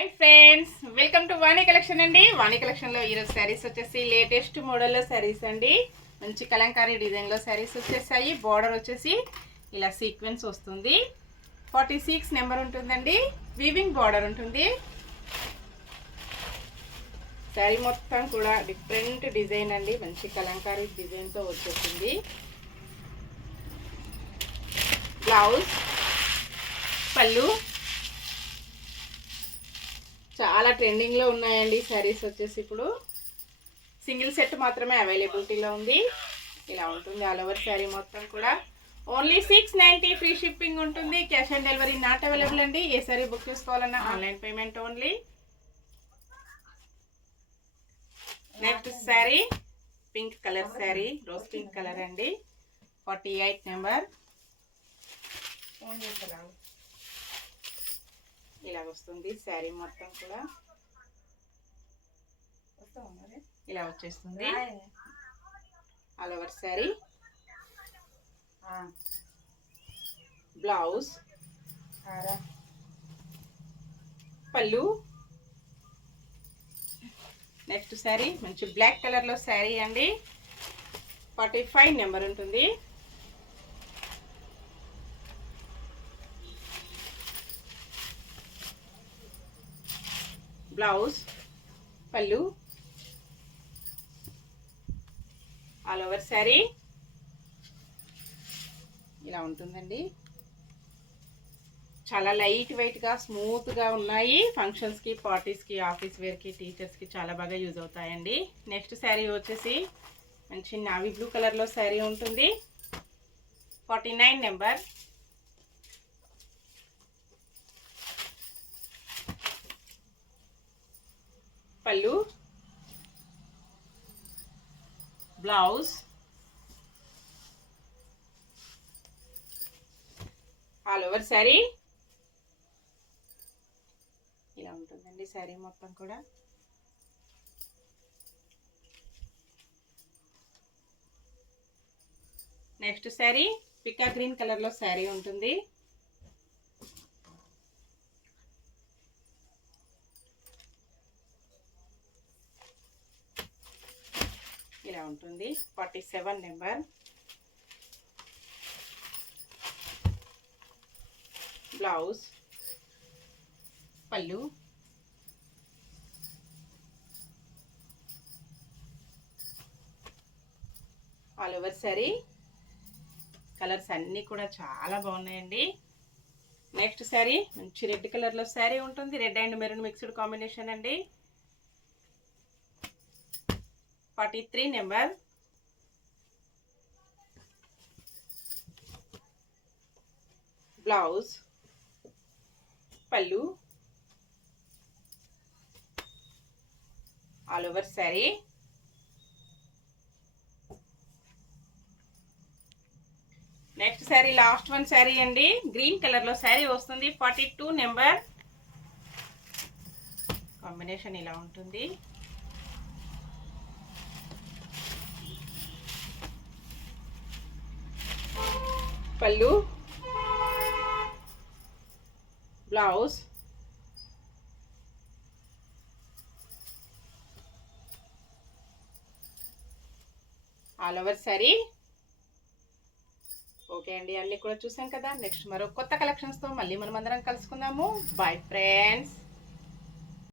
Hi friends, welcome to వాణి కలెక్షన్ అండి. వాణి కలెక్షన్లో ఈరోజు శారీస్ వచ్చేసి లేటెస్ట్ మోడల్లో శారీస్ అండి. మంచి కలంకారీ డిజైన్లో శారీస్ వచ్చేసాయి. బార్డర్ వచ్చేసి ఇలా సీక్వెన్స్ వస్తుంది. 46 నెంబర్ ఉంటుందండి. వీవింగ్ బార్డర్ ఉంటుంది. శారీ మొత్తం కూడా డిఫరెంట్ డిజైన్ అండి. మంచి కలంకారీ డిజైన్తో వచ్చేసింది. బ్లౌజ్, పళ్ళు చాలా ట్రెండింగ్లో ఉన్నాయండి శారీస్ వచ్చేసి. ఇప్పుడు సింగిల్ సెట్ మాత్రమే అవైలబిలిటీలో ఉంది. ఇలా ఉంటుంది ఆల్ ఓవర్ శారీ మొత్తం కూడా. ఓన్లీ 690 ఫ్రీ షిప్పింగ్ ఉంటుంది. Cash on delivery not available అండి. ఏ శారీ బుక్ చేసుకోవాలన్నా online payment only. Next sari pink colour sari, rose pink colour అండి. 48 నెంబర్. ఇలా వస్తుంది శారీ మొత్తం కూడా. ఇలా వచ్చేస్తుంది ఆల్ ఓవర్ శారీ. బ్లౌజ్, పళ్ళు. నెక్స్ట్ శారీ మంచి బ్లాక్ కలర్లో శారీ అండి. 45 నెంబర్ ఉంటుంది. బ్లౌజ్, పళ్ళు, ఆల్ ఓవర్ శారీ ఇలా ఉంటుందండి. చాలా లైట్ వెయిట్గా స్మూత్గా ఉన్నాయి. ఫంక్షన్స్కి, పార్టీస్కి, ఆఫీస్ వేర్కి, టీచర్స్కి చాలా బాగా యూజ్ అవుతాయండి. నెక్స్ట్ శారీ వచ్చేసి మంచి నావీ బ్లూ కలర్లో శారీ ఉంటుంది. 49 నెంబర్. పళ్ళు, బ్లౌజ్, ఆల్ ఓవర్ శారీ ఇలా ఉంటుందండి శారీ మొత్తం కూడా. నెక్స్ట్ శారీ పికా గ్రీన్ కలర్లో శారీ ఉంటుంది. ఇలా ఉంటుంది. 47 నెంబర్. బ్లౌజ్, పళ్ళు, ఆల్ ఓవర్ శారీ. కలర్స్ అన్నీ కూడా చాలా బాగున్నాయండి. నెక్స్ట్ శారీ మంచి రెడ్ కలర్లో శారీ ఉంటుంది. Red and maroon mixed combination అండి. 43 నెంబర్. బ్లౌజ్, పళ్ళు, ఆల్ ఓవర్ శారీ. నెక్స్ట్ శారీ లాస్ట్ వన్ శారీ అండి. గ్రీన్ కలర్లో శారీ వస్తుంది. 42 నెంబర్. కాంబినేషన్ ఇలా ఉంటుంది. పళ్ళు, బ్లౌజ్, ఆల్ ఓవర్ శారీ. ఓకే అండి, అన్నీ కూడా చూసాం కదా. నెక్స్ట్ మరో కొత్త కలెక్షన్స్తో మళ్ళీ మనం అందరం కలుసుకుందాము. Bye friends.